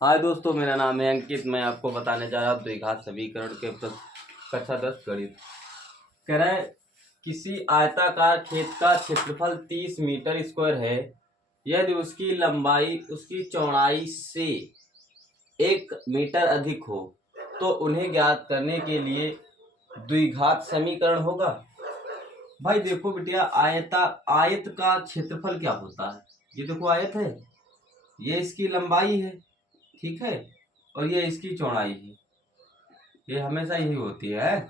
हाय दोस्तों, मेरा नाम है अंकित। मैं आपको बताने जा रहा हूँ द्विघात समीकरण के कक्षा 10 गणित। कह रहा है किसी आयताकार खेत का क्षेत्रफल 30 मीटर स्क्वायर है। यदि उसकी लंबाई उसकी चौड़ाई से 1 मीटर अधिक हो तो उन्हें ज्ञात करने के लिए द्विघात समीकरण होगा। भाई देखो बिटिया, आयत का क्षेत्रफल क्या होता है? ये देखो आयत है, ये इसकी लंबाई है, ठीक है, और ये इसकी चौड़ाई है। ये हमेशा यही होती है।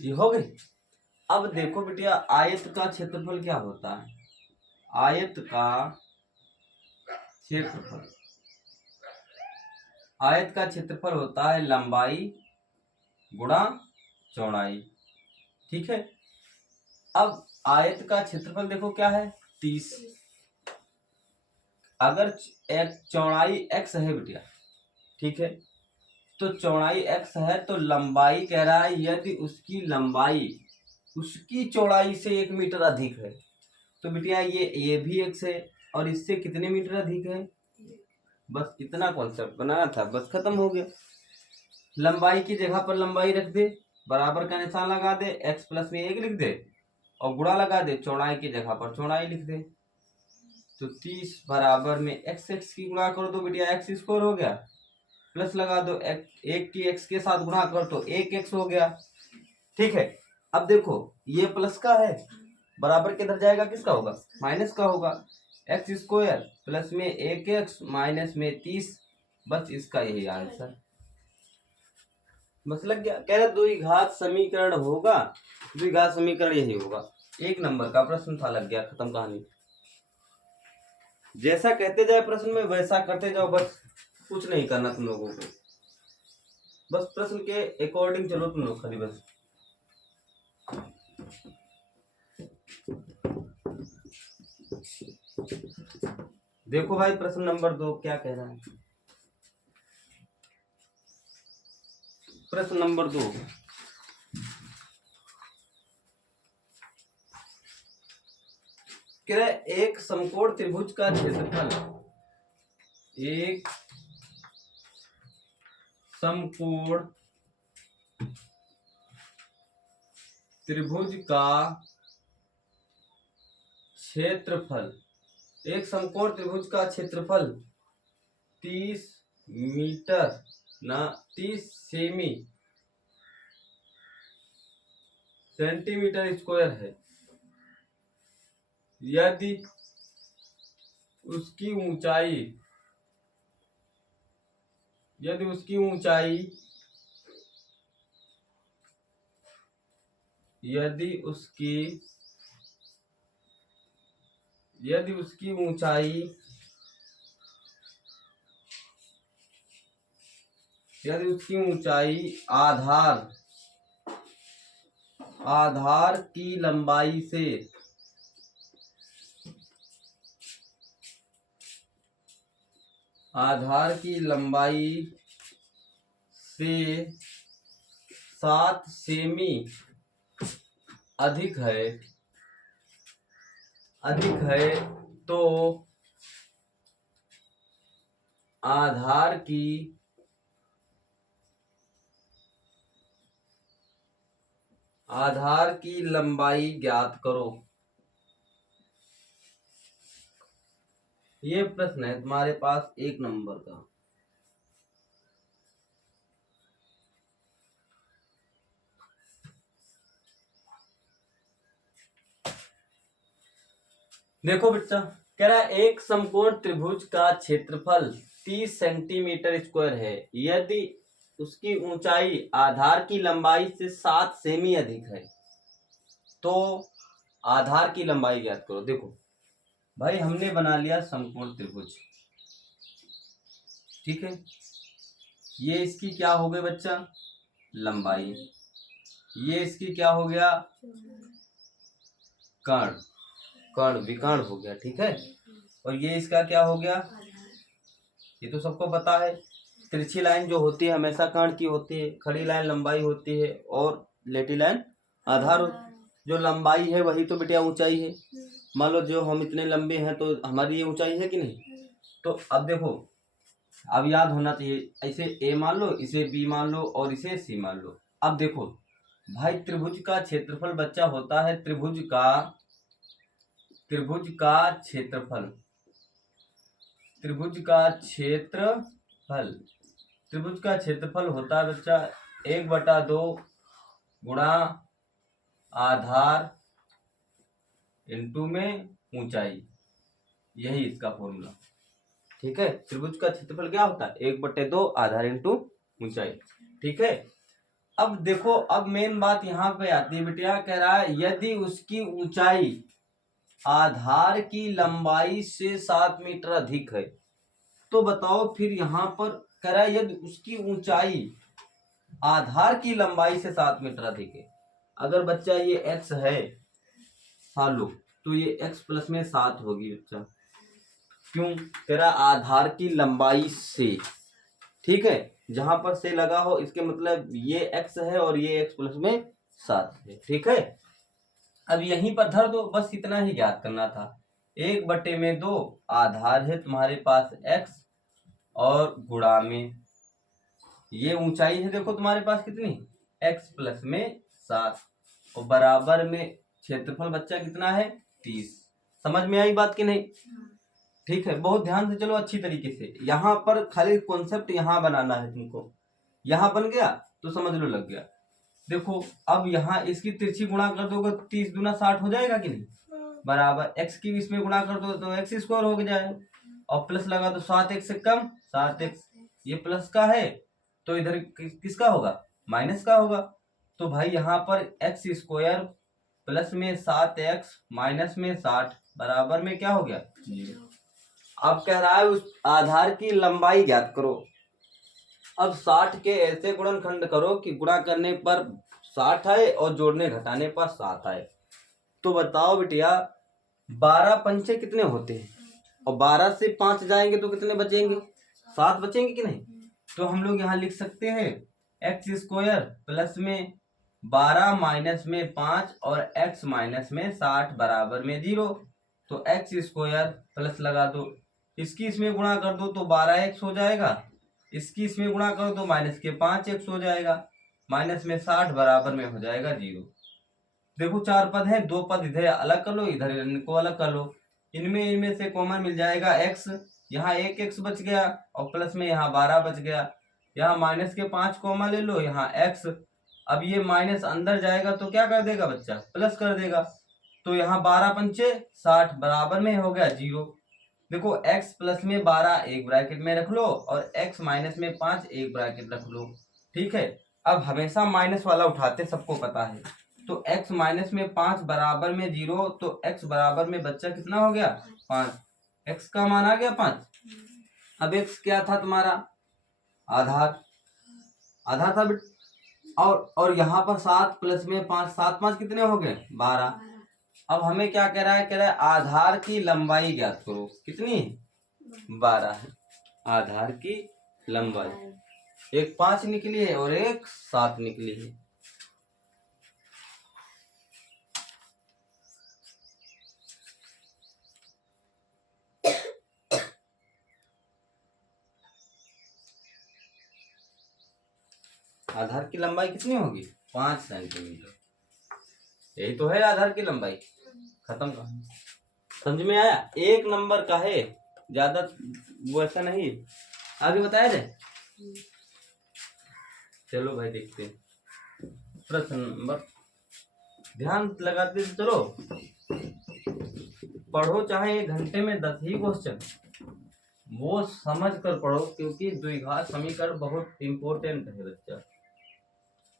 ये हो गई। अब देखो बिटिया, आयत का क्षेत्रफल क्या होता है? आयत का क्षेत्रफल आयत का क्षेत्रफल होता है लंबाई गुणा चौड़ाई, ठीक है। अब आयत का क्षेत्रफल देखो क्या है, 30। अगर चौड़ाई x है बिटिया, ठीक है, तो चौड़ाई x है तो लंबाई कह रहा है यदि उसकी लंबाई उसकी चौड़ाई से 1 मीटर अधिक है तो बिटिया ये भी x है और इससे कितने मीटर अधिक है। बस इतना कॉन्सेप्ट बनाना था, बस खत्म हो गया। लंबाई की जगह पर लंबाई रख दे, बराबर का निशान लगा दे, x प्लस में 1 लिख दे और गुणा लगा दे, चौड़ाई की जगह पर चौड़ाई लिख दे। तो 30 बराबर में x की गुणा कर दो बिटिया, x स्क्वायर हो गया, प्लस लगा दो, एक की x के साथ गुणा कर तो 1x हो गया, ठीक है। अब देखो ये प्लस का है, बराबर किधर जाएगा, किसका होगा, माइनस का होगा। एक्स स्क्वायर प्लस में 1x माइनस में 30, बस इसका यही आंसर। बस लग गया। कह रहे द्विघात समीकरण होगा, द्विघात समीकरण यही होगा। 1 नंबर का प्रश्न था, लग गया, खत्म कहानी। जैसा कहते जाए प्रश्न में वैसा करते जाओ, बस कुछ नहीं करना तुम लोगों को, बस प्रश्न के अकॉर्डिंग चलो तुम लोग खाली बस। देखो भाई प्रश्न नंबर 2 क्या कह रहा है। प्रश्न नंबर 2, कह रहा है एक समकोण त्रिभुज का क्षेत्रफल, एक समकोण त्रिभुज का क्षेत्रफल, एक समकोण त्रिभुज का क्षेत्रफल 30 मीटर ना 30 सेंटीमीटर स्क्वायर है। यदि उसकी ऊंचाई यदि उसकी ऊंचाई यदि उसकी यदि उसकी ऊंचाई यदि उसकी ऊंचाई आधार की लंबाई से आधार की लंबाई से 7 सेमी अधिक है तो आधार की लंबाई ज्ञात करो। ये प्रश्न है तुम्हारे पास 1 नंबर का। देखो बच्चा, कह रहा है एक समकोण त्रिभुज का क्षेत्रफल 30 सेंटीमीटर स्क्वायर है। यदि उसकी ऊंचाई आधार की लंबाई से 7 सेमी अधिक है तो आधार की लंबाई ज्ञात करो। देखो भाई, हमने बना लिया समकोण त्रिभुज, ठीक है। ये इसकी क्या हो गई बच्चा, लंबाई। ये इसकी क्या हो गया, कर्ण विकर्ण हो गया, ठीक है। और ये इसका क्या हो गया, ये तो सबको पता है। तिरछी लाइन जो होती है हमेशा कर्ण की होती है, खड़ी लाइन लंबाई होती है और लेटी लाइन आधार। जो लंबाई है वही तो बेटिया ऊंचाई है। मान लो जो हम इतने लंबे हैं तो हमारी ये ऊंचाई है कि नहीं। तो अब देखो, अब याद होना चाहिए, ऐसे ए मान लो, इसे बी मान लो और इसे सी मान लो। अब देखो भाई, त्रिभुज का क्षेत्रफल बच्चा होता है, त्रिभुज का क्षेत्रफल, त्रिभुज का क्षेत्रफल, त्रिभुज का क्षेत्रफल होता है बच्चा 1/2 गुणा आधार इंटू में ऊंचाई, यही इसका फॉर्मूला। ठीक है, त्रिभुज का क्षेत्रफल क्या होता है 1/2 आधार इंटू ऊंचाई। ठीक है, अब देखो, अब मेन बात यहाँ पे आती है बेटिया, कह रहा है यदि उसकी ऊंचाई आधार की लंबाई से 7 मीटर अधिक है, तो बताओ फिर यहाँ पर कह रहा है यदि उसकी ऊंचाई आधार की लंबाई से 7 मीटर अधिक है। अगर बच्चा ये x है सालो, तो ये x प्लस में 7 होगी बच्चा, क्यों, तेरा आधार की लंबाई से। ठीक है, जहां पर से लगा हो इसके मतलब ये x है और ये x प्लस में 7 है। ठीक है, अब यहीं पर धर दो, बस इतना ही याद करना था। 1/2 आधार है तुम्हारे पास x और गुणा में ये ऊंचाई है, देखो तुम्हारे पास कितनी x प्लस में 7 और बराबर में क्षेत्रफल बच्चा कितना है 30। समझ में आई बात कि नहीं? ठीक है, बहुत ध्यान से चलो अच्छी तरीके से, यहाँ पर खाली कॉन्सेप्ट यहाँ बनाना है तुमको। यहाँ बन गया तो समझ लो लग गया। देखो अब यहाँ इसकी तिरछी गुणा कर दोगे 30 दूना 60 हो जाएगा कि नहीं, बराबर x की इसमें गुणा कर दो तो x स्क्वायर हो जाएगा, और प्लस लगा तो 7x से कम 7x, ये प्लस का है तो इधर किसका होगा, माइनस का होगा। तो भाई यहाँ पर x स्क्वायर प्लस में 7x माइनस में 60 बराबर में क्या हो गया 0। अब कह रहा है उस आधार की लंबाई ज्ञात करो। अब 60 के ऐसे गुणनखंड करो कि गुणा करने पर 60 आए और जोड़ने घटाने पर 7 आए। तो बताओ बिटिया 12 पंचे कितने होते हैं, और 12 से 5 जाएंगे तो कितने बचेंगे, 7 बचेंगे कि नहीं। तो हम लोग यहाँ लिख सकते हैं x स्क्वायर प्लस में 12 माइनस में 5 और x माइनस में 60 बराबर में 0। तो x स्क्वायर प्लस लगा दो, इसकी इसमें गुणा कर दो तो 12x हो जाएगा, इसकी इसमें गुणा करो तो माइनस के 5x हो जाएगा, माइनस में 60 बराबर में हो जाएगा 0। देखो 4 पद है, 2 पद इधर अलग कर लो, इधर इनको अलग कर लो, इनमें से कॉमन मिल जाएगा x, यहाँ 1x बच गया और प्लस में यहाँ 12 बच गया, यहाँ माइनस के 5 कॉमन ले लो, यहाँ x। अब ये माइनस अंदर जाएगा तो क्या कर देगा बच्चा, प्लस कर देगा, तो यहाँ 12 पंचे 60 बराबर में हो गया 0। देखो x प्लस में 12 एक ब्रैकेट में रख लो और x माइनस में 5 एक ब्रैकेट रख लो। ठीक है, अब हमेशा माइनस वाला उठाते, सबको पता है। तो x माइनस में 5 बराबर में 0, तो x बराबर में बच्चा कितना हो गया 5, x का मान आ गया 5। अब x क्या था तुम्हारा, आधार, आधार था और यहाँ पर 7 प्लस में 5, 7 5 कितने हो गए 12। अब हमें क्या कह रहा है, कह रहा है आधार की लंबाई ज्ञात करो, कितनी 12 है आधार की लंबाई, एक 5 निकली है और एक 7 निकली है। आधार की लंबाई कितनी होगी 5 सेंटीमीटर, यही तो है आधार की लंबाई। खत्म का, समझ में आया, 1 नंबर का है, ज्यादा वो ऐसा नहीं, आगे बताया जाए। चलो भाई देखते हैं प्रश्न नंबर, ध्यान लगाते चलो, पढ़ो चाहे 1 घंटे में 10 ही क्वेश्चन, वो समझ कर पढ़ो, क्योंकि द्विघात समीकरण बहुत इंपॉर्टेंट है बच्चा,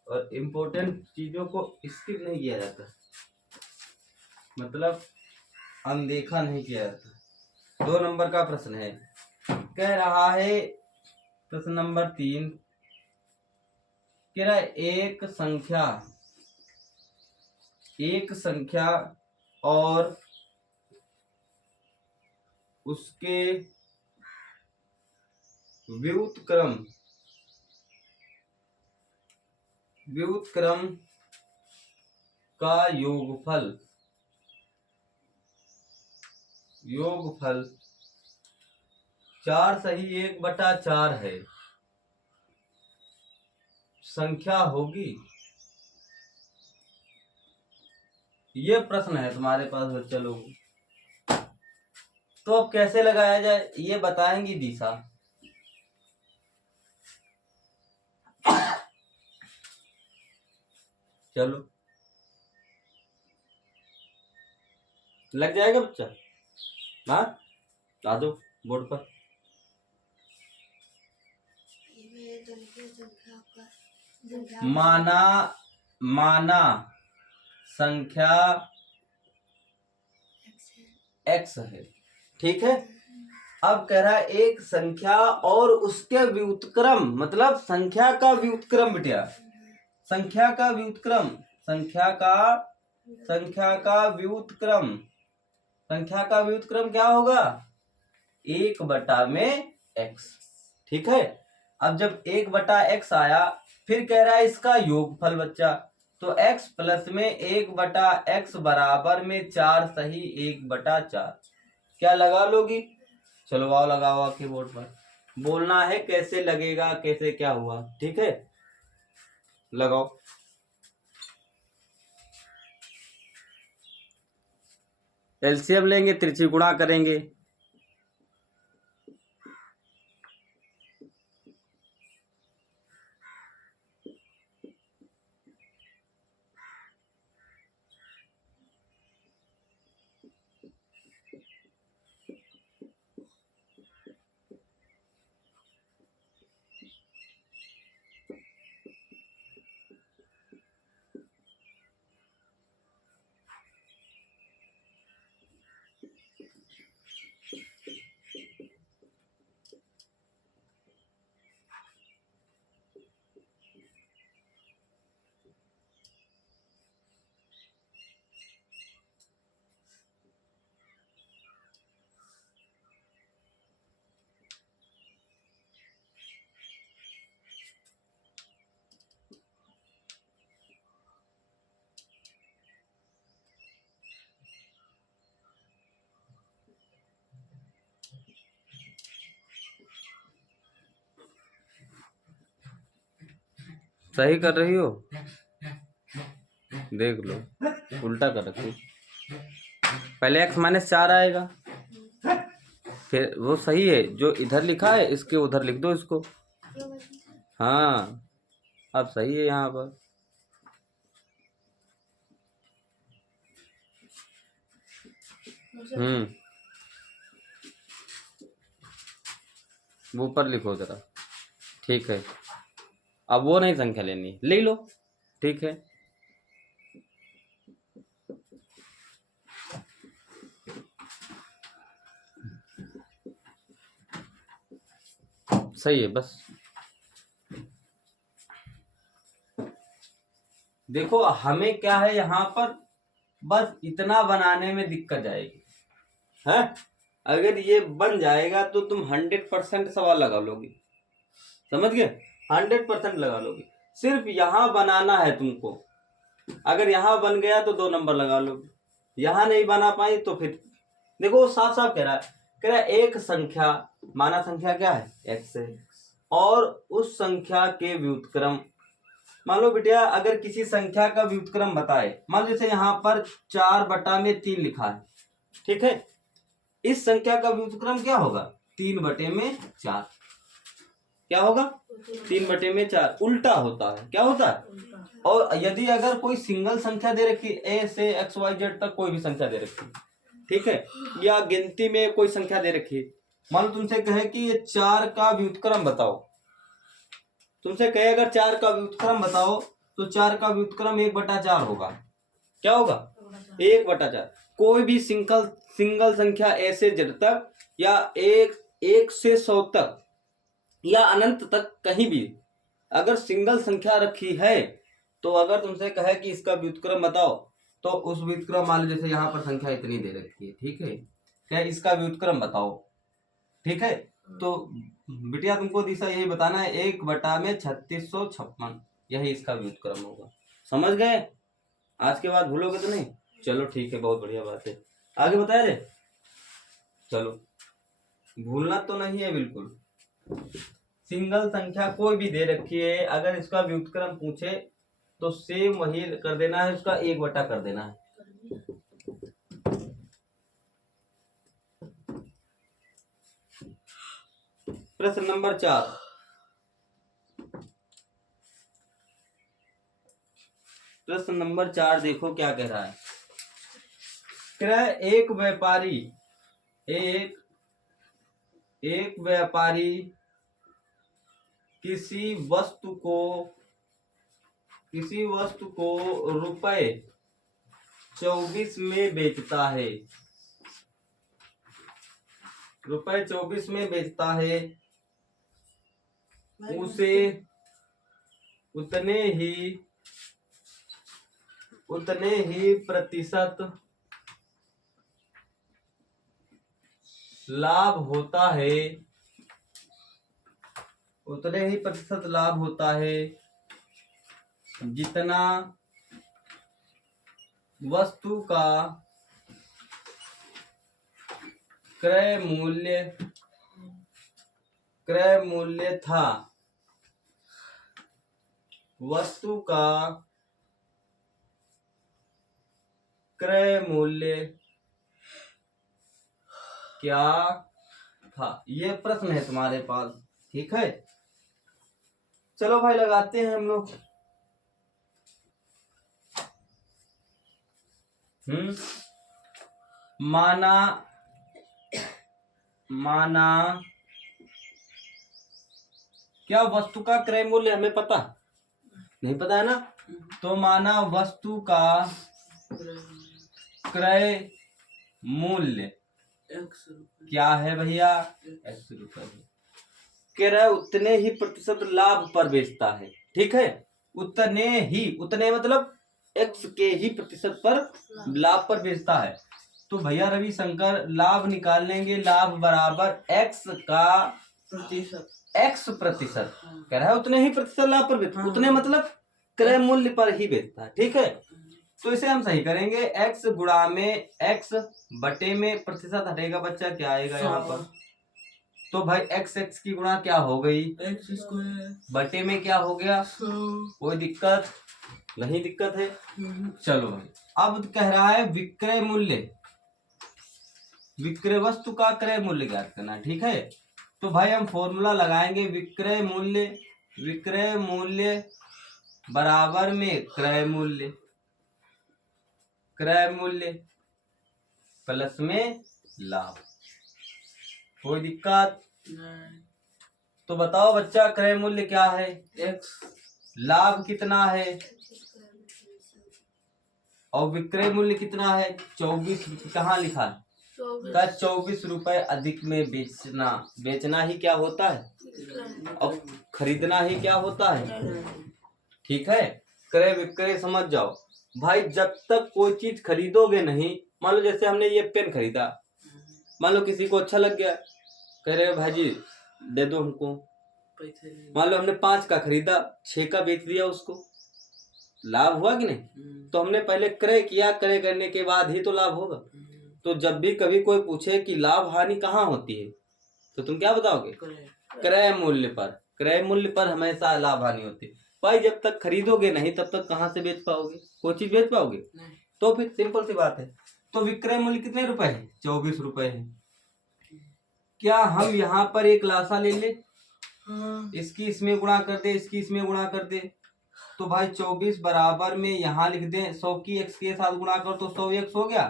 और इम्पोर्टेंट चीजों को स्किप नहीं किया जाता, मतलब अनदेखा नहीं किया जाता। 2 नंबर का प्रश्न है, कह रहा है प्रश्न नंबर 3, कह रहा है एक संख्या और उसके व्युत्क्रम का योगफल 4 सही 1/4 है, संख्या होगी? ये प्रश्न है तुम्हारे पास बच्चा लोग। तो अब कैसे लगाया जाए ये बताएंगी दिशा। चलो लग जाएगा बच्चा? हाँ ला दो बोर्ड पर। माना संख्या x है, ठीक है। अब कह रहा है एक संख्या और उसके व्युत्क्रम, मतलब संख्या का व्युत्क्रम बिटिया, संख्या का व्युत्क्रम, संख्या का व्युत्क्रम, संख्या का व्युत्क्रम क्या होगा? 1/x, ठीक है। अब जब 1/x आया, फिर कह रहा है इसका योगफल बच्चा, तो x प्लस में 1/x बराबर में 4 सही 1/4। क्या लगा लोगी? चलो आओ लगाओ कीबोर्ड पर, बोलना है कैसे लगेगा, कैसे क्या हुआ, ठीक है। लगाओ। एलसीएम लेंगे, तिरछी गुणा करेंगे। सही कर रही हो? देख लो उल्टा कर रखी। पहले x-4 आएगा, फिर वो सही है जो इधर लिखा है, इसके उधर लिख दो इसको। हाँ अब सही है यहाँ पर। वो ऊपर लिखो जरा, ठीक है। अब वो नहीं संख्या लेनी, ले लो, ठीक है। सही है बस। देखो हमें क्या है यहाँ पर, बस इतना बनाने में दिक्कत जाएगी है। अगर ये बन जाएगा तो तुम 100% सवाल लगा लोगे, समझ गए? 100% लगा लोगे। सिर्फ यहाँ बनाना है तुमको। अगर यहाँ बन गया तो 2 नंबर लगा लोगे, यहाँ नहीं बना पाई तो फिर देखो साफ साफ कह रहा है एक संख्या, माना संख्या क्या है x है, और उस संख्या के व्युत्क्रम, मान लो बेटिया अगर किसी संख्या का व्युत्क्रम बताए, मान लो जैसे यहाँ पर 4/3 लिखा है, ठीक है। इस संख्या का व्युत्क्रम क्या होगा? 3/4। क्या होगा? 3/4 उल्टा होता है। क्या होता है? और यदि अगर कोई सिंगल संख्या दे रखी a से XYZ तक कोई भी संख्या दे रखी, ठीक है, या गिनती में कोई संख्या दे रखी, मान लो तुमसे कहे कि ये 4 का व्युत्क्रम बताओ, तुमसे कहे अगर 4 का व्युत्क्रम बताओ तो 4 का व्युत्क्रम 1/4 होगा। क्या होगा? 1/4। कोई भी सिंगल संख्या a से z तक, या 1 से 100 तक, या अनंत तक, कहीं भी अगर सिंगल संख्या रखी है, तो अगर तुमसे कहे कि इसका व्युत्क्रम बताओ, तो उस व्युत्क्रम मान लो जैसे यहाँ पर संख्या इतनी दे रखी है, ठीक है, क्या इसका व्युत्क्रम बताओ, ठीक है। तो बिटिया तुमको दिशा यही बताना है, 1/3656, यही इसका व्युत्क्रम होगा। समझ गए? आज के बाद भूलोगे तो नहीं? चलो ठीक है, बहुत बढ़िया बात है। आगे बताया रे, चलो भूलना तो नहीं है बिल्कुल। सिंगल संख्या कोई भी दे रखी है, अगर इसका व्युत्क्रम पूछे तो सेम वही कर देना है, उसका 1/, कर देना है। प्रश्न नंबर 4। प्रश्न नंबर 4 देखो क्या कह रहा है। क्रय एक व्यापारी किसी वस्तु को रुपए 24 में बेचता है, रुपए 24 में बेचता है, उसे उतने ही प्रतिशत लाभ होता है, उतने ही प्रतिशत लाभ होता है जितना वस्तु का क्रय मूल्य था। वस्तु का क्रय मूल्य क्या था? ये प्रश्न है तुम्हारे पास, ठीक है। चलो भाई लगाते हैं हम लोग। माना क्या वस्तु का क्रय मूल्य हमें पता नहीं, पता है ना। तो माना वस्तु का क्रय मूल्य क्या है भैया? x रुपए। क्रय उतने ही प्रतिशत लाभ पर बेचता है, ठीक है। उतने मतलब x के ही प्रतिशत पर लाभ पर बेचता है। तो भैया रविशंकर लाभ निकाल लेंगे, लाभ बराबर x का x प्रतिशत, कह रहा है उतने ही प्रतिशत लाभ पर बेचता है। उतने मतलब क्रय मूल्य पर ही बेचता है, ठीक है। तो इसे हम सही करेंगे, x गुणा में x बटे में प्रतिशत हटेगा बच्चा, क्या आएगा यहाँ पर? तो भाई x की गुणा क्या हो गई? x² बटे में क्या हो गया? कोई दिक्कत नहीं, दिक्कत है। चलो भाई, अब कह रहा है विक्रय वस्तु का क्रय मूल्य ज्ञात करना, ठीक है। तो भाई हम फॉर्मूला लगाएंगे, विक्रय मूल्य बराबर में क्रय मूल्य प्लस में लाभ। कोई दिक्कत नहीं। तो बताओ बच्चा, क्रय मूल्य क्या है? x, लाभ कितना है? और विक्रय मूल्य कितना है? 24। कहाँ लिखा है? 24 रुपए अधिक में बेचना ही क्या होता है? और खरीदना ही क्या होता है? ठीक है। क्रय विक्रय समझ जाओ भाई। जब तक कोई चीज खरीदोगे नहीं, मान लो जैसे हमने ये पेन खरीदा, मान लो किसी को अच्छा लग गया, कह रहे भाई जी दे दो हमको। मान लो हमने 5 का खरीदा, 6 का बेच दिया उसको, लाभ हुआ कि नहीं? तो हमने पहले क्रय किया, क्रय करने के बाद ही तो लाभ होगा। तो जब भी कभी कोई पूछे कि लाभ हानि कहाँ होती है, तो तुम क्या बताओगे? क्रय मूल्य पर हमेशा लाभ हानि होती है। भाई जब तक खरीदोगे नहीं तब तक कहाँ से बेच पाओगे? कोई चीज बेच पाओगे? तो फिर सिंपल सी बात है। तो विक्रय मूल्य कितने रुपए है? 24 रुपए है। क्या हम यहाँ पर एक लाशा ले ले, इसकी इसमें गुणा कर दे, इसकी इसमें गुणा कर दे, तो भाई 24 बराबर में यहाँ लिख दे 100 की x के साथ गुणा कर तो 100x हो गया,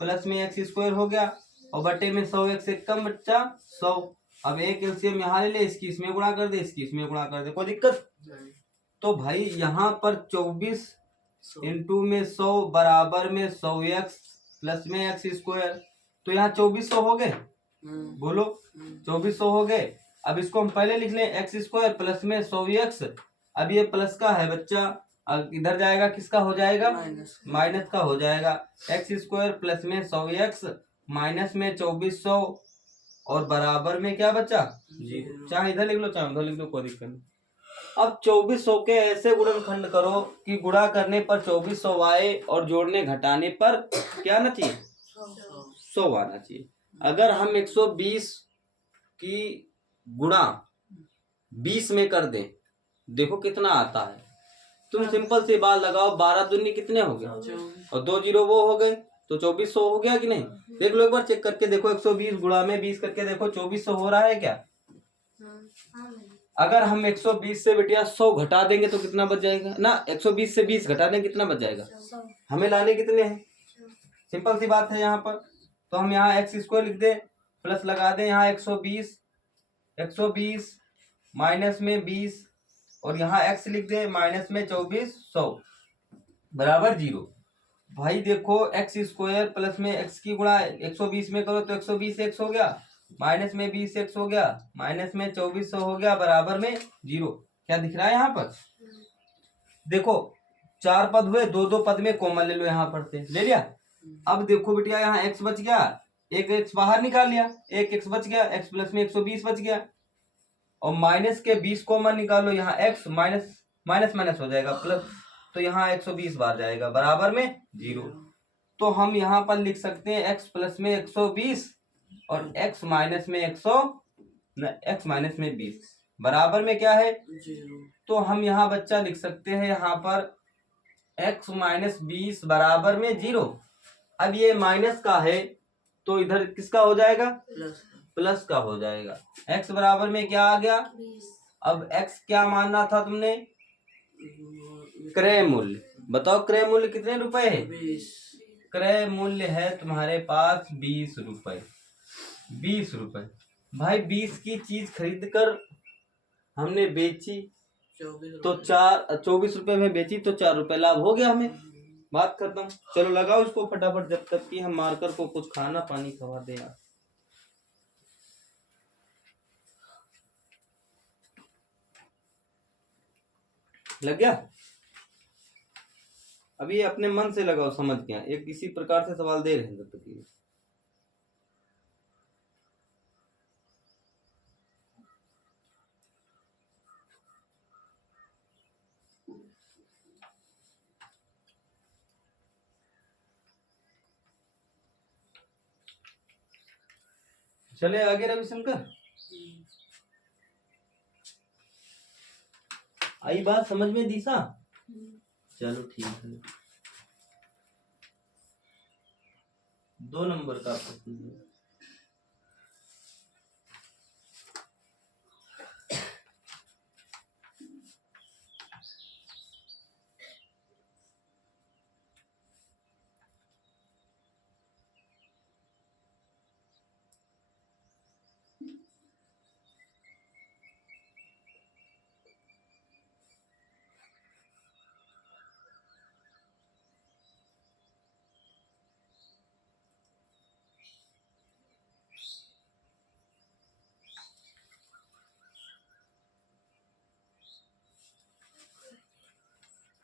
प्लस में x² हो गया, और बटे में 100x से कम बच्चा 100। अब एक एलसीएम यहाँ ले ले, इसकी इसमें गुणा कर दे, इसकी इसमें गुणा कर दे, कोई दिक्कत? तो भाई यहाँ पर 24 इंटू में 100 बराबर में 100x प्लस में x², तो यहाँ 2400 हो गए। बोलो 2400 हो गए। अब इसको हम पहले लिख लें x² प्लस में 100x। अब ये प्लस का है बच्चा, अब इधर जाएगा किसका हो जाएगा? माइनस का हो जाएगा। x² प्लस में 100x माइनस में 2400 और बराबर में क्या बच्चा? जी। चाहे इधर लिख लो चाहे उधर लिख लो, कोई दिक्कत नहीं। अब 2400 के ऐसे गुणनखंड करो कि गुणा करने पर 2400 आए और जोड़ने घटाने पर क्या आना चाहिए? 100 आना चाहिए। अगर हम 120 उसकी गुणा 20 में कर दें, देखो कितना आता है। तुम सिंपल सी बात लगाओ, 12 दूनी कितने हो गए और 2 जीरो वो हो गए, तो 2400 हो गया कि नहीं? देख लो एक बार चेक करके देखो, 120 गुणा में 20 करके देखो 2400 हो रहा है क्या? अगर हम 120 से बेटिया 100 घटा देंगे तो कितना बच जाएगा ना? 120 से 20 घटा देंगे कितना बच जाएगा? हमें लाने कितने हैं? सिंपल सी बात है यहाँ पर। तो हम यहाँ एक्स स्क्वायर लिख दें, प्लस लगा दें यहाँ 120 माइनस में 20 और यहाँ एक्स लिख दें माइनस में 2400 बराबर 0। भाई देखो एक्स स्क्वायर प्लस में एक्स की गुणा 120 में करो तो 120 एक्स हो गया, माइनस में 20 एक्स हो गया, माइनस में 2400 हो गया, बराबर में 0। क्या दिख रहा है यहाँ पर? देखो 4 पद हुए, 2 पद में कॉमन ले लो, यहाँ पर से ले लिया। अब देखो बेटिया यहाँ एक्स बच गया, एक एक्स बाहर निकाल लिया, एक एक्स बच गया, एक्स प्लस में 120 बच गया और माइनस के 20 कॉमन निकालो, यहाँ एक्स माइनस माइनस माइनस हो जाएगा प्लस, तो यहाँ 120 बाहर जाएगा बराबर में 0। तो हम यहाँ पर लिख सकते हैं एक्स प्लस में 120 और एक्स माइनस में 20 बराबर में क्या है? 0। तो हम यहाँ बच्चा लिख सकते हैं यहाँ पर एक्स माइनस 20 बराबर में 0। अब ये माइनस का है तो इधर किसका हो जाएगा? प्लस का हो जाएगा। एक्स बराबर में क्या आ गया? अब एक्स क्या मानना था तुमने? क्रय मूल्य। बताओ क्रय मूल्य कितने रुपए है? 20। क्रय मूल्य है तुम्हारे पास 20 रुपए। 20 रुपए भाई, 20 की चीज खरीद कर हमने बेची तो 24 रुपए में बेची तो 4 रुपए लाभ हो गया हमें, बात खत्म। चलो लगाओ इसको फटाफट, जब तक कि हम मार्कर को कुछ खाना पानी खवा दे यार। लग गया? अभी अपने मन से लगाओ, समझ गया? एक इसी प्रकार से सवाल दे रहे हैं जब तक ये। चले आगे रविशंकर, आई बात समझ में दिशा? चलो ठीक है। 2 नंबर का प्रश्न है।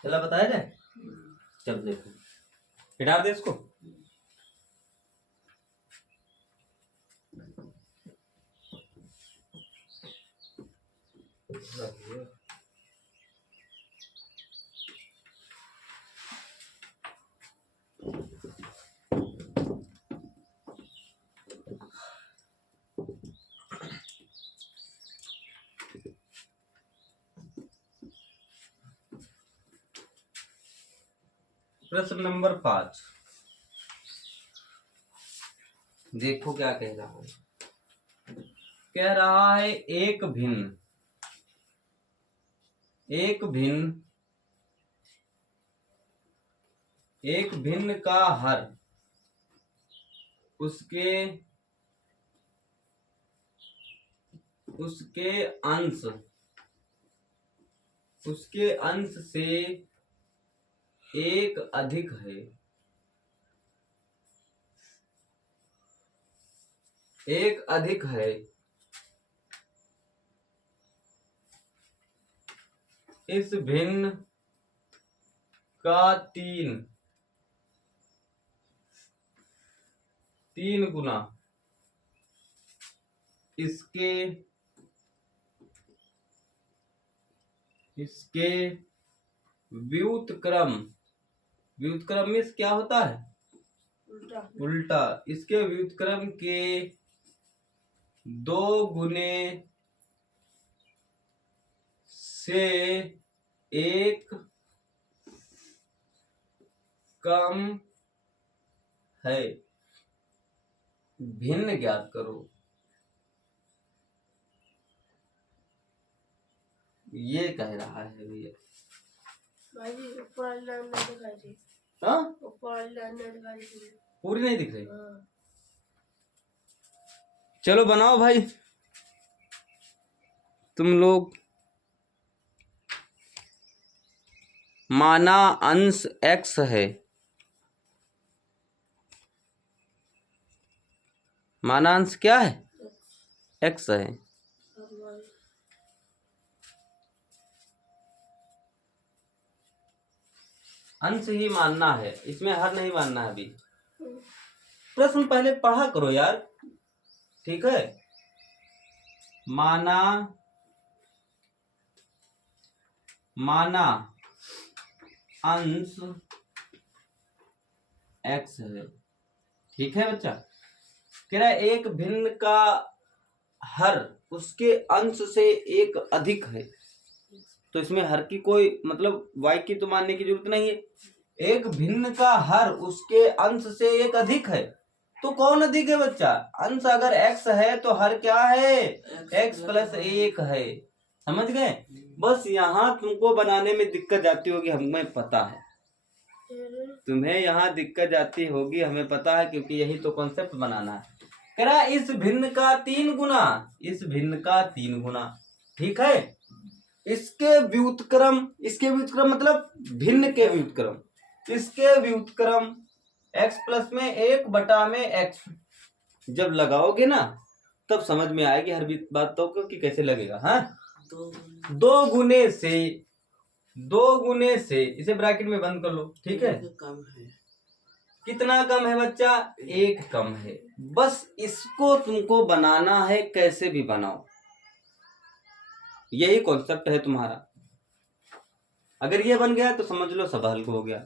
चला बताया जाए? चल देखो, हिटा दे इसको। प्रश्न नंबर 5 देखो क्या कह रहा है। कह रहा है एक भिन्न का हर उसके अंश से एक अधिक है। इस भिन्न का 3 गुना इसके व्युत्क्रम में क्या होता है? उल्टा। इसके व्युत्क्रम के 2 गुने से 1 कम है, भिन्न ज्ञात करो। ये कह रहा है भैया। भाई जी ऊपर वाली लाइन नहीं दिखाई थी। हाँ, ऊपर वाली लाइन नहीं दिखाई थी। पूरी नहीं दिख रही। हाँ। चलो बनाओ भाई तुम लोग। माना अंश x है, माना अंश क्या है? x है। अंश ही मानना है, इसमें हर नहीं मानना है। अभी प्रश्न पहले पढ़ा करो यार, ठीक है। माना अंश x है, ठीक है बच्चा। कह रहा है एक भिन्न का हर उसके अंश से एक अधिक है। तो इसमें हर की कोई मतलब y की तो मानने की जरूरत नहीं है। एक भिन्न का हर उसके अंश से एक अधिक है, तो कौन अधिक है बच्चा? अंश अगर x है तो हर क्या है? x प्लस 1 है। समझ गए? बस यहाँ तुमको बनाने में दिक्कत जाती होगी, हमें पता है। तुम्हें यहाँ दिक्कत जाती होगी, हमें पता है, क्योंकि यही तो कॉन्सेप्ट बनाना है। कह रहा है इस भिन्न का 3 गुना, इस भिन्न का 3 गुना, ठीक है। इसके व्युत्क्रम, इसके व्युत्क्रम मतलब भिन्न के व्युत्क्रम, इसके व्युत्क्रम x प्लस में 1 बटा में x जब लगाओगे ना तब समझ में आएगी हर बात तो कि कैसे लगेगा। हाँ, 2 गुने से इसे ब्रैकेट में बंद कर लो, ठीक है। कम है। कितना कम है बच्चा? 1 कम है। बस इसको तुमको बनाना है, कैसे भी बनाओ, यही कॉन्सेप्ट है तुम्हारा। अगर ये बन गया तो समझ लो सब हल हो गया,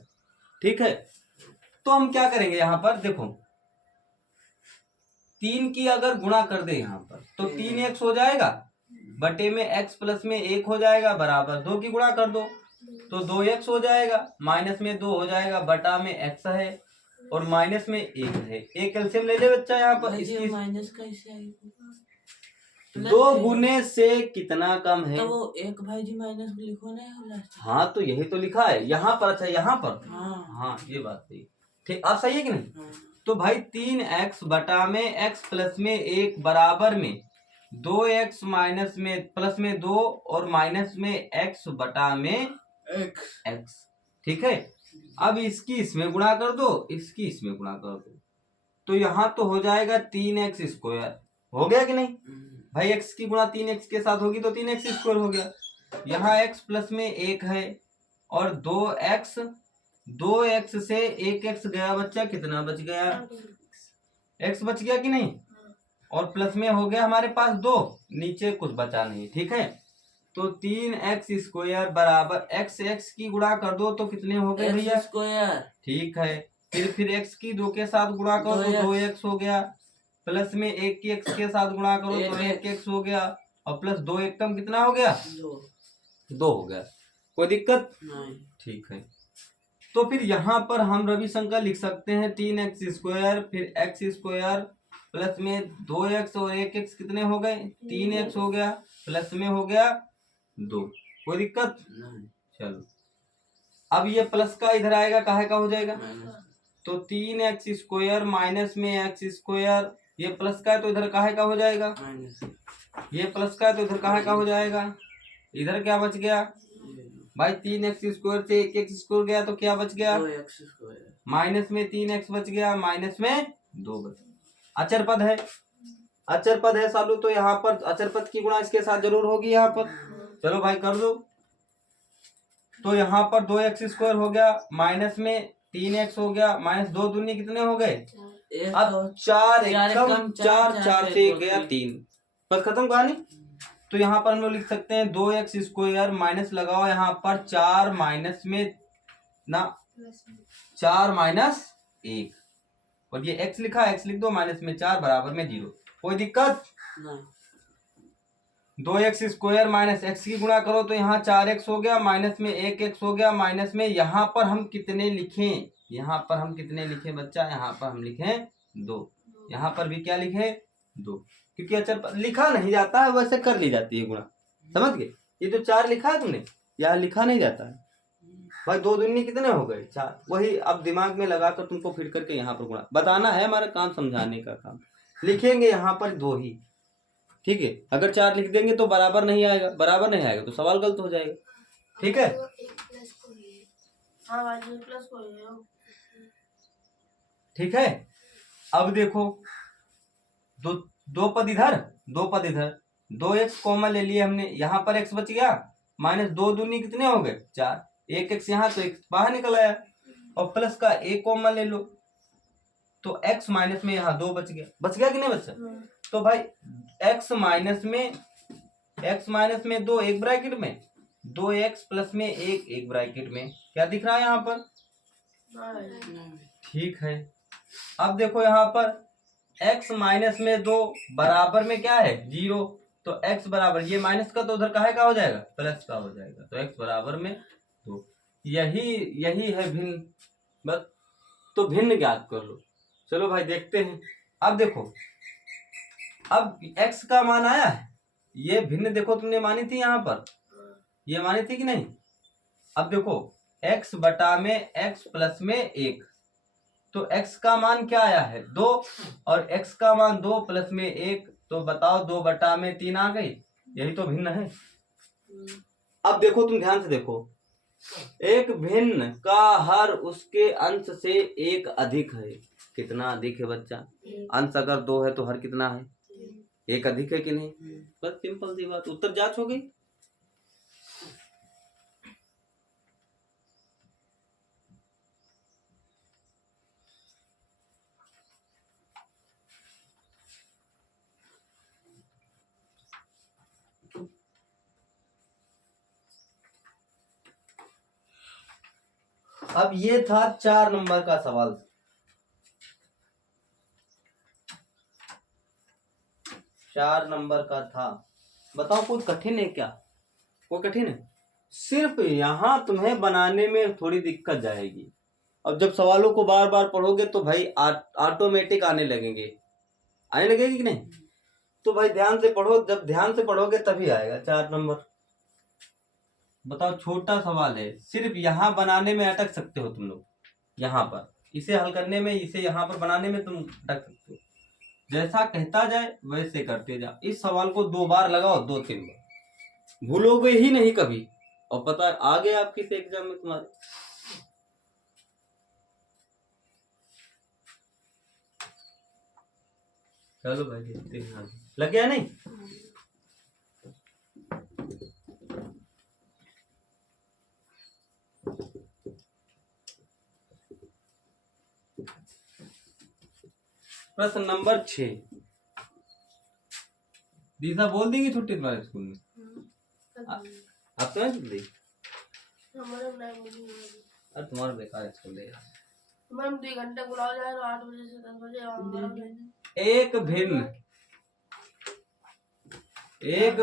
ठीक है। तो हम क्या करेंगे यहाँ पर, देखो 3 की अगर गुणा कर दे यहाँ पर तो 3x हो जाएगा, बटे में x प्लस में 1 हो जाएगा, बराबर 2 की गुणा कर दो तो 2x हो जाएगा, माइनस में 2 हो जाएगा, बटा में x है और माइनस में 1 है। एक एलसीएम ले ले बच्चा यहाँ पर। इसकी माइनस कैसे आएगी? 2 गुने से कितना कम है? तो वो एक भाई जी माइनस लिखो ना। हाँ तो यही तो लिखा है यहाँ पर। अच्छा यहाँ पर, हाँ ये बात सही, ठीक। अब सही है कि नहीं? तो भाई 3x बटा में x प्लस में 1 बराबर में 2x माइनस में प्लस में 2 और माइनस में x बटा में x, ठीक है। अब इसकी इसमें गुणा कर दो, इसकी इसमें गुणा कर दो, तो यहाँ तो हो जाएगा 3x स्क्वायर। हो गया कि नहीं भाई? x की गुणा 3x के साथ होगी तो 3x स्क्वायर हो गया। यहाँ x प्लस में 1 है और 2x से 1x गया बच्चा, कितना बच गया? x बच गया कि नहीं? और प्लस में हो गया हमारे पास 2, नीचे कुछ बचा नहीं, ठीक है। तो 3x स्क्वायर बराबर x की गुणा कर दो तो कितने हो गए भैया? स्क्वायर, ठीक है। फिर x की 2 के साथ गुणा करो तो 2x हो गया, प्लस में 1 की x के साथ गुणा करो तो 1x हो गया, और प्लस 2 एकम कितना हो गया? 2 हो गया। कोई दिक्कत नहीं, ठीक है। तो फिर यहाँ पर हम रविशंकर लिख सकते हैं 3x स्क्वायर फिर x स्क्वायर प्लस में 2x और 1x कितने हो गए? 3x हो गया, प्लस में हो गया 2। कोई दिक्कत नहीं। चलो अब ये प्लस का इधर आएगा, काहे का हो जाएगा? तो 3x स्क्वायर माइनस में x स्क्वायर, ये प्लस का है तो इधर काहे का हो जाएगा? ये प्लस का है तो इधर काहे का हो जाएगा? इधर क्या बच गया भाई? 3x स्क्वायर से 1x स्क्वायर गया तो क्या बच गया? 2x स्क्वायर, माइनस में 3x बच गया, माइनस में 2 बच गया। अचर पद है, अचर पद है सालू, तो यहाँ पर अचर पद की गुणा इसके साथ जरूर होगी यहाँ पर। चलो भाई कर दो। तो यहाँ पर 2x स्क्वायर हो गया, माइनस में 3x हो गया, माइनस 2 दूनी कितने हो गए? अब 4 एकम 4 से गया 3, बस खत्म कहानी। तो यहाँ पर हम लोग लिख सकते हैं 2x स्क्वायर माइनस लगाओ यहाँ पर 4 माइनस में ना 4 माइनस 1, और ये x लिखा, x लिख दो, माइनस में 4 बराबर में 0। कोई दिक्कत 2x² माइनस एक्स की गुणा करो तो यहाँ 4x हो गया, माइनस में 1x हो गया, माइनस में यहाँ पर हम कितने लिखें, यहाँ पर हम कितने लिखें बच्चा, यहाँ पर हम लिखें 2, यहाँ पर भी क्या लिखे 2, क्योंकि अचर पर लिखा नहीं जाता है वैसे कर ली जाती है गुणा, समझ गए। ये जो 4 लिखा है तुमने यहाँ लिखा नहीं जाता है भाई, 2 दूनी कितने हो गए 4, वही अब दिमाग में लगाकर तुमको फिर करके यहाँ पर गुणा बताना है, हमारा काम समझाने का काम। लिखेंगे यहाँ पर 2 ही, ठीक है। अगर 4 लिख देंगे तो बराबर नहीं आएगा, बराबर नहीं आएगा तो सवाल गलत हो जाएगा, ठीक है। हाँ भाई प्लस को है। ठीक है, अब देखो दो पद इधर, 2 पद इधर, 2x कॉमन ले लिए हमने, यहाँ पर x बच गया, माइनस 2 दूनी कितने हो गए 4, 1x यहाँ तो x बाहर निकल आया, और प्लस का a कॉमन ले लो तो x माइनस में यहाँ 2 बच गया कि नहीं बच्चा। तो भाई x माइनस में 2 एक ब्रैकेट में, 2x प्लस में 1 एक ब्रैकेट में, क्या दिख रहा है यहाँ पर, ठीक है। अब देखो यहाँ पर x माइनस में 2 बराबर में क्या है 0, तो x बराबर, ये माइनस का तो उधर काहे का हो जाएगा प्लस का हो जाएगा, तो x बराबर में 2, यही है भिन्न, बस तो भिन्न ज्ञात कर लो। चलो भाई देखते हैं, अब देखो अब x का मान आया है, ये भिन्न देखो तुमने मानी थी यहाँ पर, ये मानी थी कि नहीं। अब देखो x बटा में x प्लस में 1, तो x का मान क्या आया है 2, और x का मान 2 प्लस में 1, तो बताओ 2 बटा में 3 आ गई, यही तो भिन्न है। अब देखो तुम ध्यान से देखो, एक भिन्न का हर उसके अंश से एक अधिक है, कितना अधिक है बच्चा, अंश अगर 2 है तो हर कितना है, एक अधिक है कि नहीं, बस सिंपल सी बात, उत्तर जांच हो गई। अब ये था 4 नंबर का सवाल, 4 नंबर का था। बताओ कोई कठिन है क्या, कोई कठिन है, सिर्फ यहाँ तुम्हें बनाने में थोड़ी दिक्कत जाएगी। अब जब सवालों को बार बार पढ़ोगे तो भाई ऑटोमेटिक आने लगेंगे, आने लगेगी कि नहीं, तो भाई ध्यान से पढ़ो, जब ध्यान से पढ़ोगे तभी आएगा 4 नंबर। बताओ छोटा सवाल है, सिर्फ यहाँ बनाने में अटक सकते हो तुम लोग, यहाँ पर इसे हल करने में, इसे यहाँ पर बनाने में तुम अटक सकते हो, जैसा कहता जाए वैसे करते जाओ। इस सवाल को 2 बार लगाओ, 2-3 बार, भूलोगे ही नहीं कभी, और पता है आगे आप किस एग्जाम में तुम्हारे। चलो भाई देखते हैं आगे, लग गया नहीं। प्रश्न नंबर 6, दीदा बोल देंगी छुट्टी तुम्हारे स्कूल में, आप तो नहीं सुन रही, अरे तुम्हारा बेकार स्कूल है यार। मैम 2 घंटे बुलाओ जाए तो 8 बजे से 10 बजे आऊंगा। एक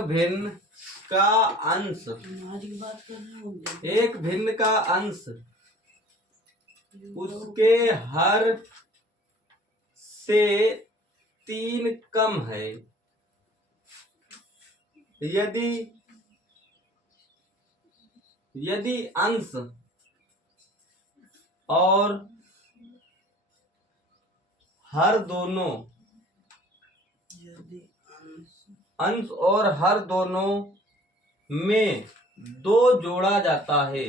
भिन्न का अंश, एक भिन्न का अंश उसके हर से 3 कम है, यदि अंश और हर दोनों, अंश और हर दोनों में 2 जोड़ा जाता है,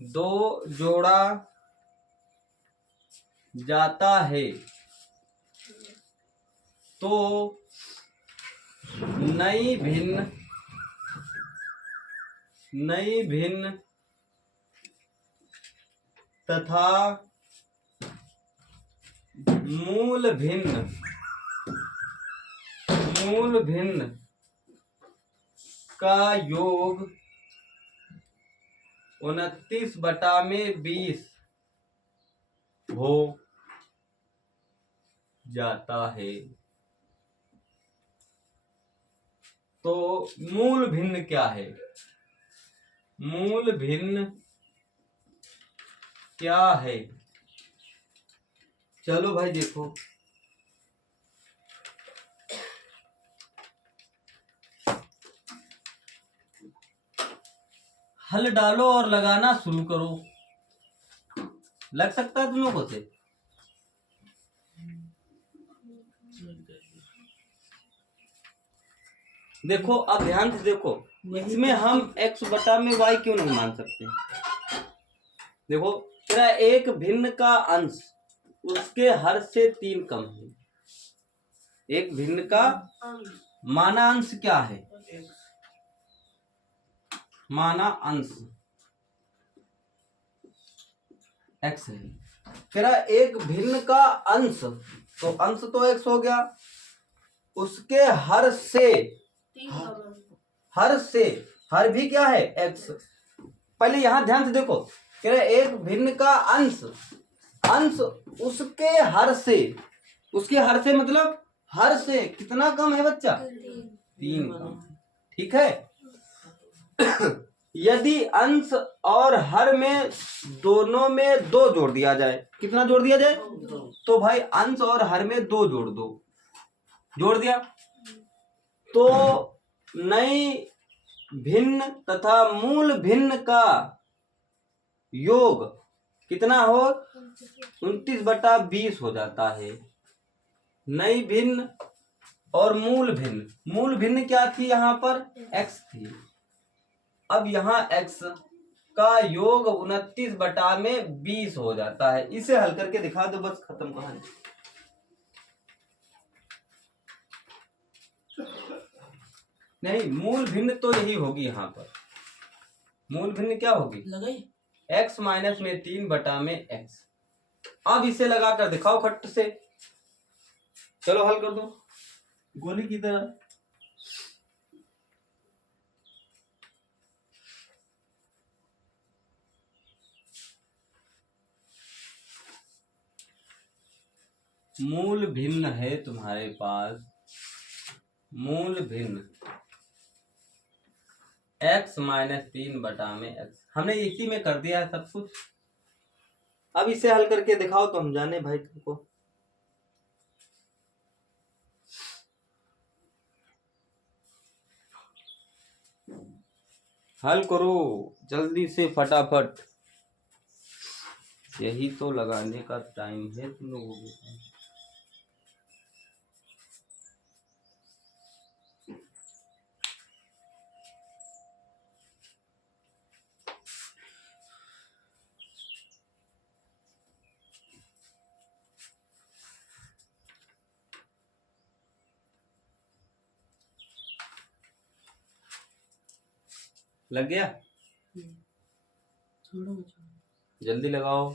2 जोड़ा जाता है, तो नई भिन्न तथा मूल भिन्न का योग 29/20 हो जाता है। तो मूल भिन्न क्या है? मूल भिन्न क्या है? चलो भाई देखो, हल डालो और लगाना शुरू करो। लग सकता है तुम लोगों से? देखो अब ध्यान से देखो, इसमें हम x बटा में y क्यों नहीं मान सकते? देखो तेरा एक भिन्न का अंश उसके हर से 3 कम है। एक भिन्न का माना अंश क्या है? माना अंश x है। तेरा एक भिन्न का अंश, तो अंश तो x हो गया, उसके हर से, हर भी क्या है? x। पहले यहां ध्यान से देखो, तेरा एक भिन्न का अंश, अंश उसके हर से, उसके हर से मतलब हर से कितना कम है बच्चा? 3 कम। ठीक है। यदि अंश और हर में दोनों में 2 जोड़ दिया जाए, कितना जोड़ दिया जाए? तो भाई अंश और हर में 2 जोड़ दो, जोड़ दिया तो नई भिन्न तथा मूल भिन्न का योग कितना हो? 29/20 हो जाता है। नई भिन्न और मूल भिन्न, मूल भिन्न क्या थी? यहाँ पर x थी। अब यहाँ x का योग 29/20 हो जाता है। इसे हल करके दिखा दो, बस खत्म कहानी। नहीं, मूल भिन्न तो यही होगी यहाँ पर। मूल भिन्न क्या होगी? x माइनस में 3 बटा में x। अब इसे लगा कर दिखाओ खट्ट से। चलो हल कर दो गोली की तरह। मूल भिन्न है तुम्हारे पास, मूल भिन्न x माइनस 3 बटा में x। हमने इसी में कर दिया है सब कुछ। अब इसे हल करके दिखाओ तो हम जाने भाई तुमको। हल करो जल्दी से फटाफट, यही तो लगाने का टाइम है तुम लोगों को। लग गया? जल्दी लगाओ।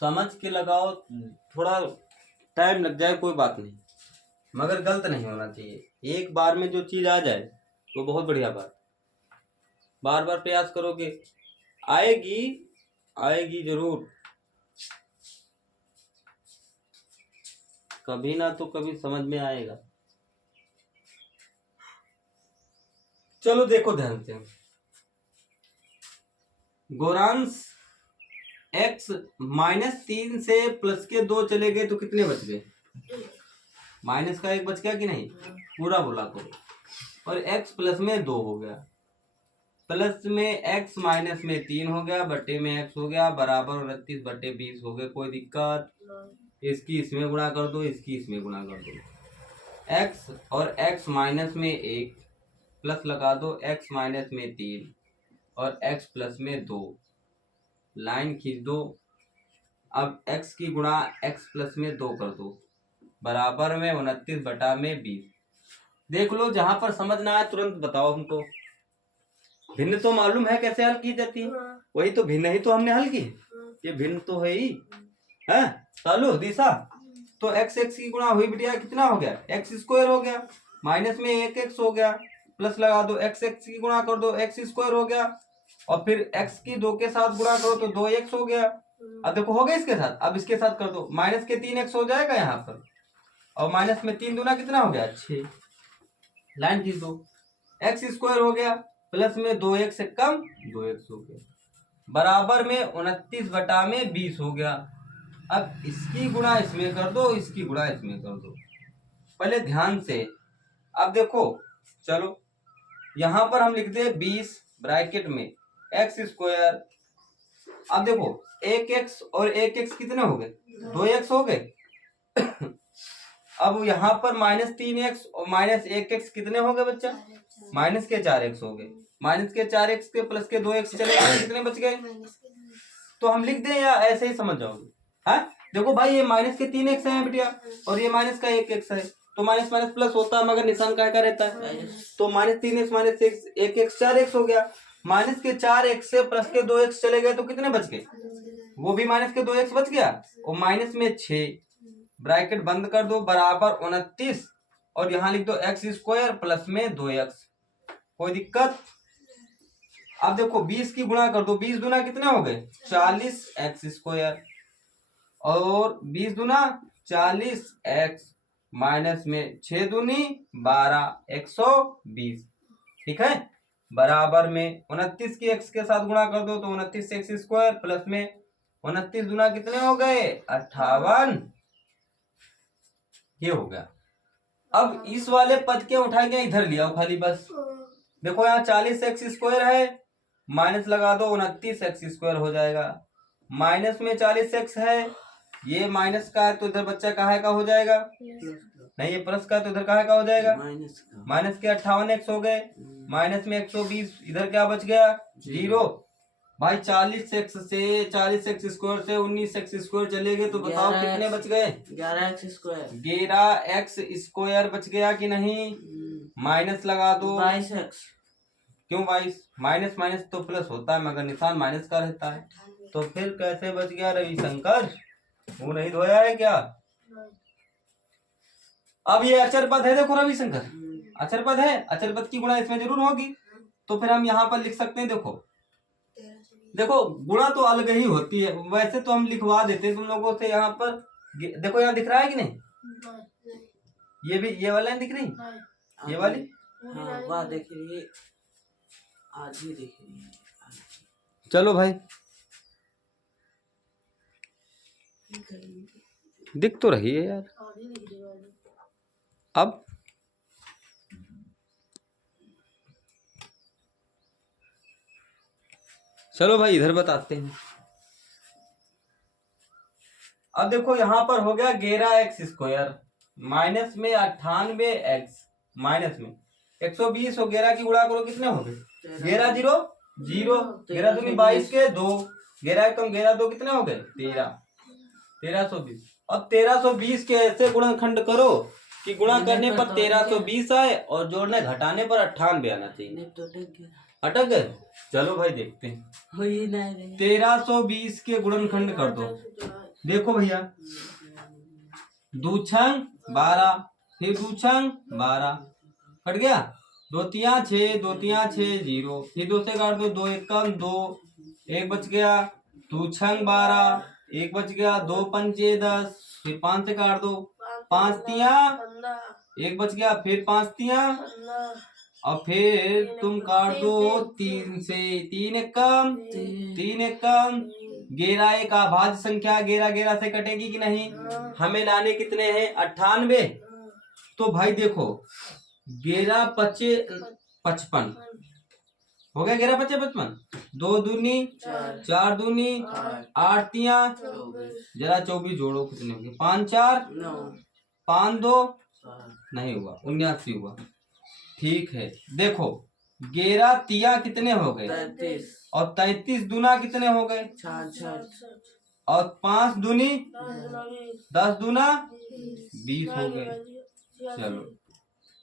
समझ के लगाओ, थोड़ा टाइम लग जाए कोई बात नहीं, मगर गलत नहीं होना चाहिए। एक बार में जो चीज आ जाए तो बहुत बढ़िया बात। बार बार प्रयास करोगे आएगी, आएगी जरूर। कभी ना तो कभी समझ में आएगा। चलो देखो ध्यान से, गौरांश x माइनस 3 से प्लस के 2 चले गए तो कितने बच गए? माइनस का 1 बच गया कि नहीं? पूरा बोला करो। और x प्लस में 2 हो गया, प्लस में x माइनस में 3 हो गया, बटे में x हो गया, बराबर 29/20 हो गए। कोई दिक्कत? इसकी इसमें गुणा कर दो, इसकी इसमें गुणा कर दो। x और x माइनस में 1 प्लस लगा दो, x माइनस में 3 और x प्लस में 2, लाइन खींच दो। अब x की गुणा x प्लस में 2 कर दो, बराबर में 29/20। देख लो, जहां पर समझ ना आए तुरंत बताओ हमको। भिन्न तो मालूम है कैसे हल की जाती है, वही तो भिन्न ही तो हमने हल की। ये भिन्न तो है ही है। चालू दिशा तो x की गुणा हुई बिटिया, कितना हो गया? x² हो गया, माइनस में 1x हो गया, प्लस लगा दो, x की गुणा कर दो, x² हो गया, और फिर x की 2 के साथ गुणा करो तो 2x हो गया। अब देखो हो गया इसके साथ, अब इसके साथ कर दो, माइनस के 3x हो जाएगा यहाँ पर, और माइनस में 3 दूना कितना हो गया 6, लाइन खींच दो, एक्स स्क्वायर हो गया प्लस में 2x से कम 2x हो गया, बराबर में 29/20 हो गया। अब इसकी गुणा इसमें कर दो, इसकी गुणा इसमें कर दो, पहले ध्यान से। अब देखो चलो यहां पर हम लिख दे 20 ब्रैकेट में एक्स स्क्वायर। अब देखो एक एक्स और एक एक्स कितने हो गए 2x हो गए। अब यहाँ पर -3x और -1x कितने हो गए बच्चा, -4x हो गए, -4x के प्लस के 2x चले गए, कितने बच गए। तो हम लिख दें या ऐसे ही समझ जाओगे। हाँ देखो भाई ये -3x है बेटिया और ये -1x है, तो माइनस माइनस प्लस होता है मगर निशान का रहता है। तो -3x -1x 4x हो गया, -4x से प्लस के 2x चले गए तो कितने बच गए, वो भी -2x बच गया, और माइनस में 6 ब्रैकेट बंद कर दो बराबर 29, और यहाँ लिख दो एक्स स्क्वायर प्लस में 2x, कोई दिक्कत। अब देखो 20 की गुणा कर दो, 20 दूना कितने हो गए 40x स्क्वायर, और 20 दूना 40x माइनस में 6 दूनी 12 120, ठीक है, बराबर में 29 की x के साथ गुणा कर दो तो 29x स्क्वायर प्लस में 29 दूना कितने हो गए 58, ये हो गया। अब इस वाले पद के उठा के इधर लिया खाली बस, देखो यहाँ 40x स्क्वायर है, माइनस लगा दो 29x स्क्वायर हो जाएगा, माइनस में 40x है, ये माइनस का है तो इधर बच्चा कहाँ का हो जाएगा, नहीं ये प्लस का तो इधर कहाँ का हो जाएगा, माइनस के 58x हो गए, माइनस में 120, इधर क्या बच गया 0। भाई 40x से 40x स्क्वायर से 19x स्क्वायर चले गए तो बताओ कितने बच गए 11x स्क्वायर, 11x स्क्वायर बच गया कि नहीं, माइनस लगा दो 22x, क्यों 22, माइनस माइनस तो प्लस होता है मगर निशान माइनस का रहता है, तो फिर कैसे बच गया रविशंकर, वो नहीं धोया है क्या। अब ये अचर पद है, देखो रविशंकर अचर पद है, अचर पद की गुणा इसमें जरूर होगी, तो फिर हम यहाँ पर लिख सकते हैं, देखो देखो गुणा तो अलग ही होती है, वैसे तो हम लिखवा देते हैं तुम लोगों से, यहाँ पर देखो यहाँ दिख रहा है कि नहीं, ये भी ये वाला दिख रही, ये वाली हाँ वाह देख रही है, आज ही देख रही है, चलो भाई दिख तो रही है यार। अब चलो भाई इधर बताते हैं। अब देखो यहाँ पर हो गया 11x स्क्वायर माइनस में 98x माइनस में 120 और 11 की गुणा करो कितने हो गए 11 0 0, 11 दूनी 22 के 2, 11 कम 11 2 कितने हो गए 13, 1320। अब 1320 के ऐसे गुणनखंड करो कि गुणा करने पर 1320 आए और जोड़ने घटाने पर 98 आना चाहिए, तो अटक गया, अटक गए। चलो भाई देखते हैं, हो ही नहीं 1320 के गुणनखंड कर दो, देखो भैया दो छंग 12 फिर दो छंग 12 कट गया, 2 तिया 6 2 तिया 6 0, फिर 2 से काट दो 2 एकम 2 1 बच गया, 2 छंग 12 1 बच गया, 2 पंचे 10, फिर 5 से काट दो 5 तिया 1 बच गया, फिर 5 तिया और फिर तुम काट दो 3 से 3 एकम 3 एकम 11 एक अभाज्य संख्या 11 11 से कटेगी कि नहीं, हमें लाने कितने हैं 98। तो भाई देखो 11 पचे 55 हो गया, 11 पचे 55, 2 दूनी 4 दूनी 8 तिया जरा 24 जोड़ो कितने हो गए 5 4 5 2 नहीं हुआ 79 हुआ, ठीक है। देखो 11 तिया कितने हो गए 33 और 33 दूना कितने हो गए 66 और 5 दूनी 10 दूना 20 हो गए। चलो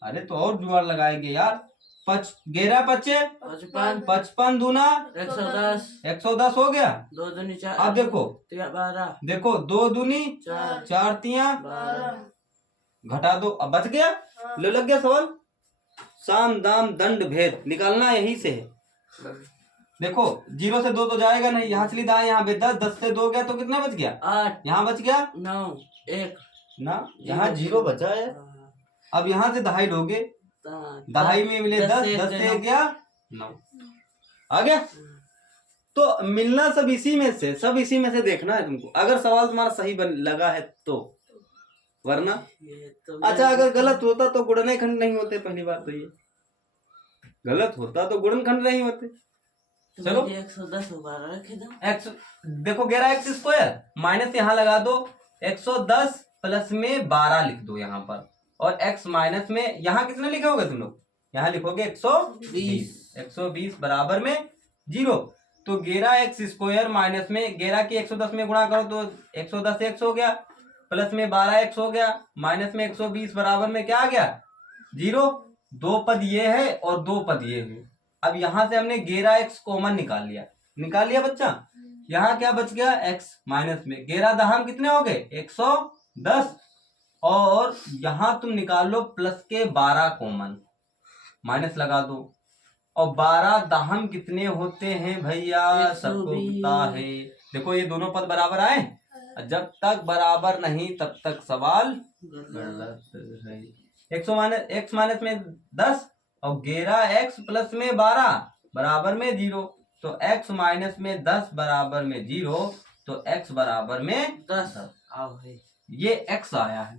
अरे तो और जुगाड़ लगाएंगे यार, 11 पच्चे 55 55 दूना 110 110 हो गया। 2 दूनी 4, अब देखो 12 देखो 2 दूनी 4 4 तिया 12 घटा दो, अब बच गया, लो लग गया सवाल, साम दाम दंड भेद निकालना यही से है। देखो 0 से 2 तो जाएगा नहीं, यहाँ चली दाएं, यहाँ पे 10, 10 से 2 गया तो कितना बच गया? 8 यहाँ बच गया 9 1 ना, यहाँ 0 बचा है। अब यहाँ से दहाई लोगे, 10 दहाई में मिले 10, 10 से गया 9 आ गया। तो मिलना सब इसी में से, सब इसी में से देखना है तुमको, अगर सवाल तुम्हारा सही लगा है तो, वरना अच्छा अगर गलत होता तो गुणन खंड नहीं होते। पहली बात तो ये गलत होता तो गुणनखंड नहीं होते। चलो 110 दोबारा रखे दो। एक्स देखो 11x² माइनस यहाँ लगा दो, 110 प्लस में 12 लिख दो यहाँ पर, और x माइनस में यहाँ कितने लिखोगे तुम लोग? यहाँ लिखोगे 120, 120 बराबर में 0। तो 11x² माइनस में 11 की 110 में गुणा करो तो 110 x हो गया, प्लस में 12x हो गया, माइनस में 120 बराबर में क्या आ गया? 0। दो पद ये है और दो पद ये है। अब यहाँ से हमने 11x कॉमन निकाल लिया बच्चा। यहाँ क्या बच गया? x माइनस में 11 दहम कितने हो गए? 110। और यहाँ तुम निकाल लो प्लस के 12 कॉमन, माइनस लगा दो, और 12 दहम कितने होते हैं भैया? सबको पता है। देखो ये दोनों पद बराबर आए, जब तक बराबर नहीं तब तक सवाल गलत है। x माइनस में 10 और 11x प्लस में 12 बराबर में 0। तो x माइनस में 10 बराबर में 0, तो x बराबर में 10 आओ है। ये x आया है।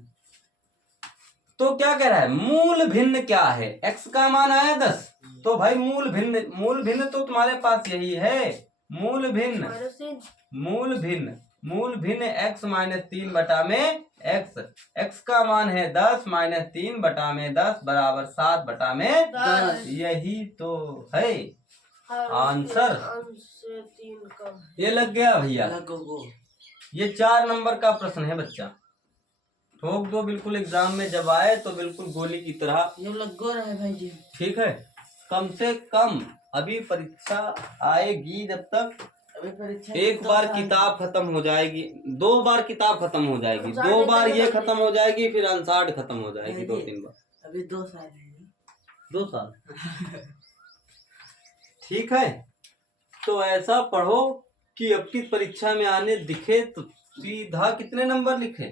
तो क्या कह रहा है? मूल भिन्न क्या है? x का मान आया 10, तो भाई मूल भिन्न तो तुम्हारे पास यही है। मूल भिन्न x माइनस 3 बटा में x का मान है 10 माइनस 3 बटा में 10 बराबर 7 बटा में 10। यही तो है आंसर। से 3 कम। ये लग गया भैया। ये 4 नंबर का प्रश्न है बच्चा, ठोक दो बिल्कुल, एग्जाम में जब आए तो बिल्कुल गोली की तरह। ये लग गो रहा है भाई जी। ठीक है, कम से कम अभी परीक्षा आएगी जब तक एक बार किताब खत्म हो जाएगी, 2 बार किताब खत्म हो जाएगी, 2 बार ये खत्म हो जाएगी, फिर अनसार्ड खत्म हो जाएगी 2-3 बार। अभी 2 साल है। 2 साल ठीक है। तो ऐसा पढ़ो कि अब की परीक्षा में आने दिखे तो सीधा कितने नंबर लिखे?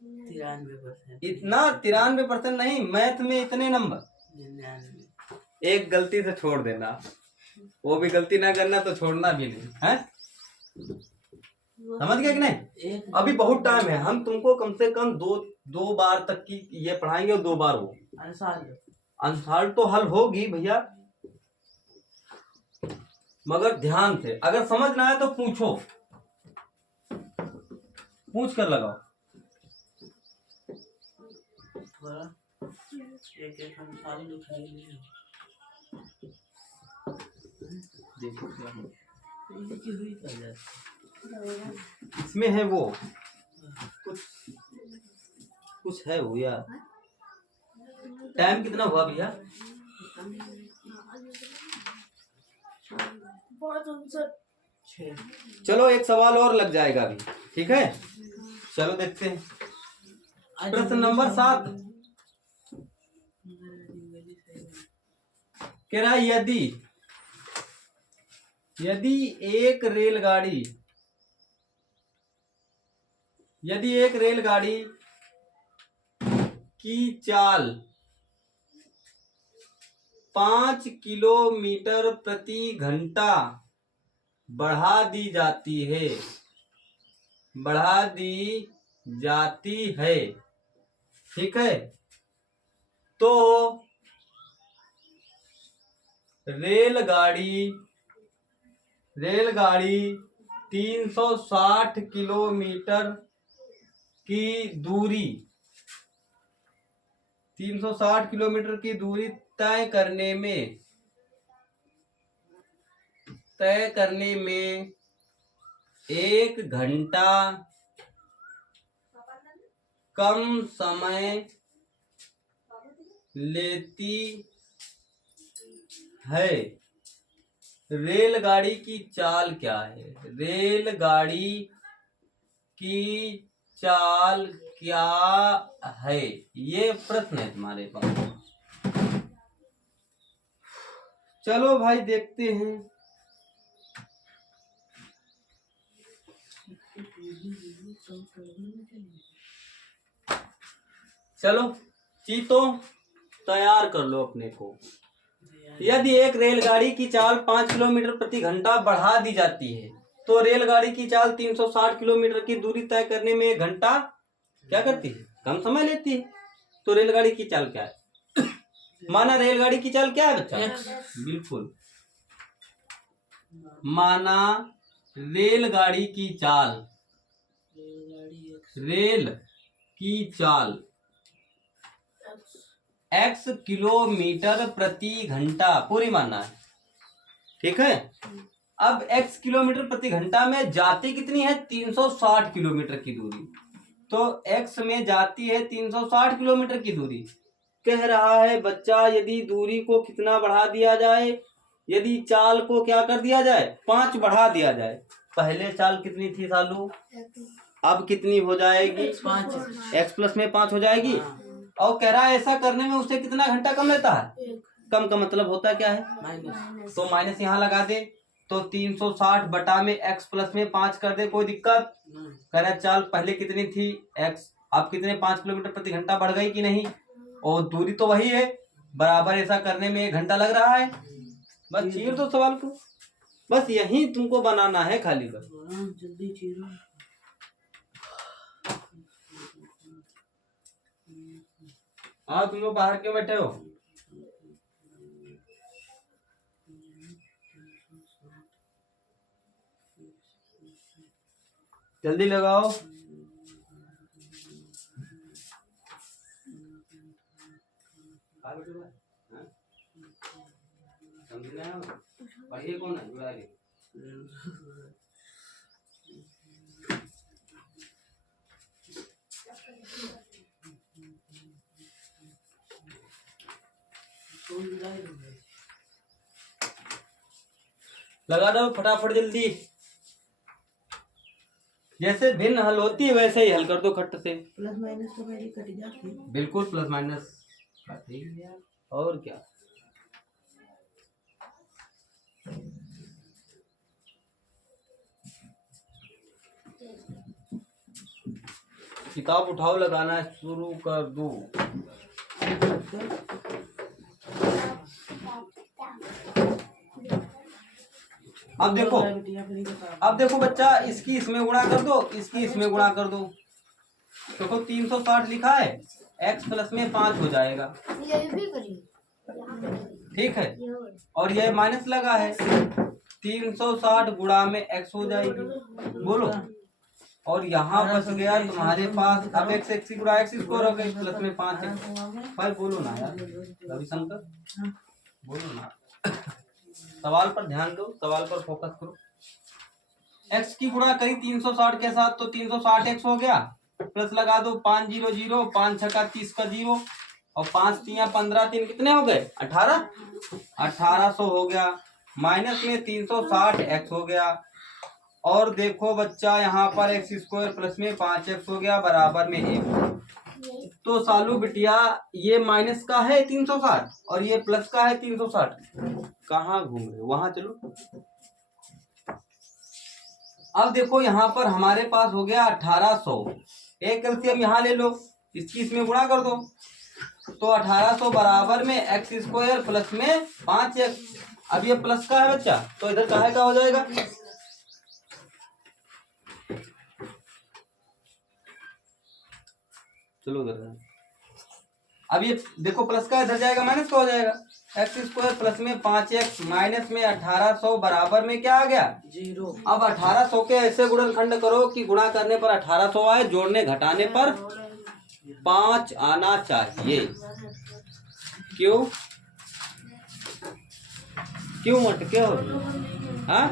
93%। इतना 93% नहीं, मैथ में इतने नंबर। 99। एक गलती से छोड़ देना, वो भी गलती ना करना तो छोड़ना भी नहीं है। समझ गया कि नहीं? अभी बहुत टाइम है, हम तुमको कम से कम दो बार तक की ये पढ़ाएंगे और 2 बार वो अनसाल्ड तो हल होगी भैया, मगर ध्यान से। अगर समझ ना आए तो पूछो, पूछ कर लगाओ। देखो क्या है इसमें, है वो कुछ है वो यार। टाइम कितना हुआ भैया? 5:59। चलो एक सवाल और लग जाएगा अभी, ठीक है? चलो देखते हैं प्रश्न नंबर 7। कह रहा है यदि एक रेलगाड़ी की चाल 5 किलोमीटर प्रति घंटा बढ़ा दी जाती है, ठीक है? तो रेलगाड़ी 360 किलोमीटर की दूरी 360 किलोमीटर की दूरी तय करने में 1 घंटा कम समय लेती है। रेलगाड़ी की चाल क्या है? रेलगाड़ी की चाल क्या है? ये प्रश्न है तुम्हारे पास। चलो भाई देखते हैं चलो चीतो तैयार कर लो अपने को। यदि एक रेलगाड़ी की चाल 5 किलोमीटर प्रति घंटा बढ़ा दी जाती है तो रेलगाड़ी की चाल 360 किलोमीटर की दूरी तय करने में 1 घंटा क्या करती है? कम समय लेती है। तो रेलगाड़ी की चाल क्या है? माना रेलगाड़ी की चाल क्या है बच्चा? बिल्कुल। माना रेलगाड़ी की चाल, रेल की चाल x किलोमीटर प्रति घंटा पूरी मानना है, ठीक है। अब x किलोमीटर प्रति घंटा में जाती कितनी है? 360 किलोमीटर की दूरी। तो x में जाती है 360 किलोमीटर की दूरी। कह रहा है बच्चा यदि दूरी को कितना बढ़ा दिया जाए, यदि चाल को क्या कर दिया जाए? 5 बढ़ा दिया जाए। पहले चाल कितनी थी सालू? अब कितनी हो जाएगी? 5। x प्लस में 5 हो जाएगी। और कह रहा है ऐसा करने में उससे कितना घंटा कम लेता है? कम का मतलब होता क्या है? माइनस। तो माइनस यहाँ लगा दे। तो 360 बटा में x प्लस में 5 कर दे, कोई दिक्कत? कह रहा चाल पहले कितनी थी? x, अब कितने 5 किलोमीटर प्रति घंटा बढ़ गई कि नहीं? और दूरी तो वही है, बराबर। ऐसा करने में 1 घंटा लग रहा है। बस चीर दो सवाल को, बस यही तुमको बनाना है खाली बस। जल्दी चीरो। हाँ तुम लोग बाहर क्यों बैठे हो? जल्दी लगाओ। कौन है? लगा दो फटाफट जल्दी। जैसे भिन्न हल होती है वैसे ही हल कर दो खट से। प्लस माइनस तो मेरी कट जाती। बिल्कुल प्लस माइनस काटेगी यार, और क्या। किताब उठाओ, लगाना शुरू कर दो। अब देखो बच्चा, इसकी इसमें गुणा कर दो, इसकी इसमें गुणा कर दो। देखो 360 लिखा है, x प्लस में 5 हो जाएगा, ठीक है। और ये माइनस लगा है, 360 गुणा में x हो जाएगी, बोलो। और यहाँ बच गया तुम्हारे पास अब x x गुणा x स्क्वायर हो गई प्लस में 5x। भाई बोलो ना यार रविशंकर, बोलो ना। सवाल पर ध्यान दो, सवाल पर फोकस करो। x की गुणा करी 360 के साथ तो 360x हो गया, प्लस लगा दो 5 0 0, 5 छक्का 30 का 0, और 5 3 15 3 कितने हो गए? 18, 1800 हो गया। माइनस में 360x हो गया। और देखो बच्चा यहाँ पर x स्क्वायर प्लस में 5x हो गया बराबर में 1। तो सालू बिटिया ये माइनस का है 360 और ये प्लस का है 360। कहाँ घूम रहे हो? वहां चलो। अब देखो यहाँ पर हमारे पास हो गया 1800। एक एलसीएम यहाँ ले लो, इसकी इसमें गुणा कर दो। तो 1800 बराबर में एक्स स्क्वायर प्लस में 5x। अब ये प्लस का है बच्चा, तो इधर काहे का हो जाएगा? चलो उधर। अब ये देखो प्लस का इधर जाएगा, माइनस का हो जाएगा। एक्स स्क्वायर प्लस में 5x माइनस में 1800 बराबर में क्या आ गया? 0। अब 1800 के ऐसे गुणनखंड करो कि गुणा करने पर 1800 आए, जोड़ने घटाने पर 5 आना चाहिए। क्यों क्यों अटके हो? हाँ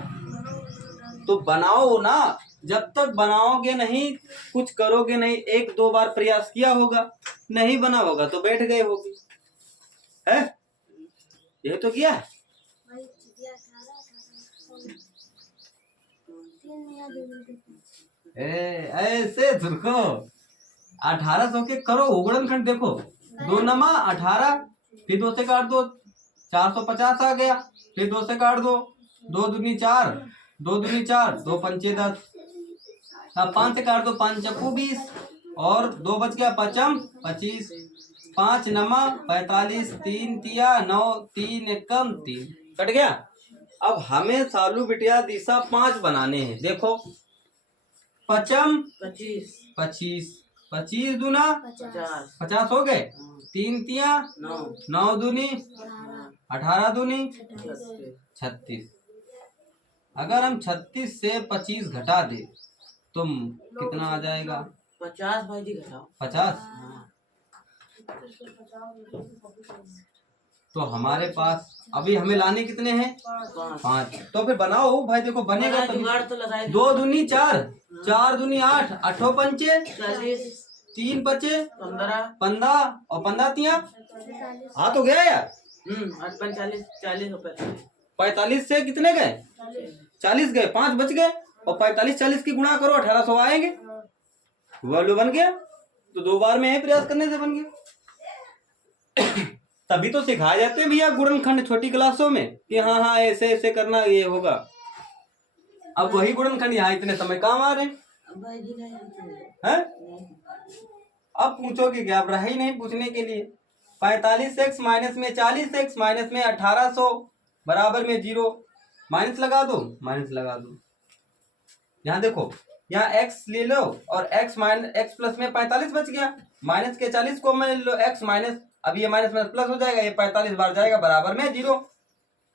तो बनाओ ना, जब तक बनाओगे नहीं, कुछ करोगे नहीं, 1-2 बार प्रयास किया होगा, नहीं बना होगा तो बैठ गए होगे, है? ये तो किया है। ऐसे देखो 1800 के करो गुणनखंड, देखो 2 नमा 18, फिर 2 से काट दो 450 आ गया, फिर 2 से काट दो, 2 दूनी 4, 2 दूनी 4, 2 पंचे 10, हाँ 5 से काट दो, 5 चक्कू 20 और 2 बच गया, पचम 25, 5 नमा 45, 3 तिया 9, 3 एकम 3, कट गया। अब हमें सालू बिटिया दिशा 5 बनाने हैं। देखो पचम 25, 25, 25 दूना 50, 50 हो गए, 3 तिया 9, 9 दूनी 18 दूनी 36, 36। अगर हम 36 से 25 घटा दे तो कितना आ जाएगा? 50 भाई जी घटाओ। 50। हाँ, तो हमारे पास अभी हमें लाने कितने हैं? 5। 5। तो फिर बनाओ भाई, देखो बनेगा तभी। जुगाड़ तो लगाए 2 दूनी 4, 4 दूनी 8, 8 पंचे 40, 3 बचे 15, 15 और 15 तिया, हाँ तो गया यार। 8 45, 40 और 45। 45 से कितने गए? 40 गए, 5 बच गए और 45 40 की गुणा करो, 1800 आएंगे। वैल्यू बन गया। तो 2 बार में है, प्रयास करने से बन गया। तभी तो सिखाए जाते हैं भैया गुणनखंड छोटी क्लासों में कि हाँ हाँ ऐसे ऐसे करना, ये होगा। अब वही गुणनखंड यहाँ इतने समय काम आ रहे भाई जी नहीं हैं। अब पूछोगे क्या? अब रहा ही नहीं पूछने के लिए। 45x माइनस में 40x माइनस में 1800 बराबर में 0, माइनस लगा दो, माइनस लगा दो। यहाँ देखो, यहाँ x ले लो और x माइनस x प्लस में 45 बच गया, माइनस के 40 को मैं ले लो, x माइनस, अब ये माइनस में प्लस हो जाएगा, ये 45 बार जाएगा बराबर में 0।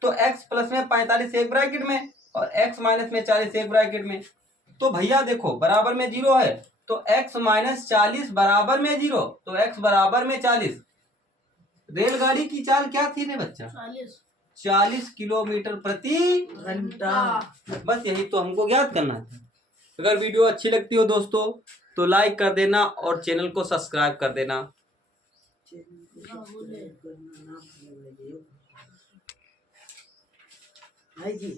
तो x प्लस में 45 एक ब्रैकेट में और x माइनस में 40 एक ब्रैकेट में। तो भैया देखो बराबर में 0 है, तो x माइनस 40 बराबर में 0, तो x बराबर में 40। रेलगाड़ी की चाल क्या थी रे बच्चा? 40 किलोमीटर प्रति घंटा। बस यही तो हमको ज्ञात करना था। अगर वीडियो अच्छी लगती हो दोस्तों तो लाइक कर देना और चैनल को सब्सक्राइब कर देना। भाई जी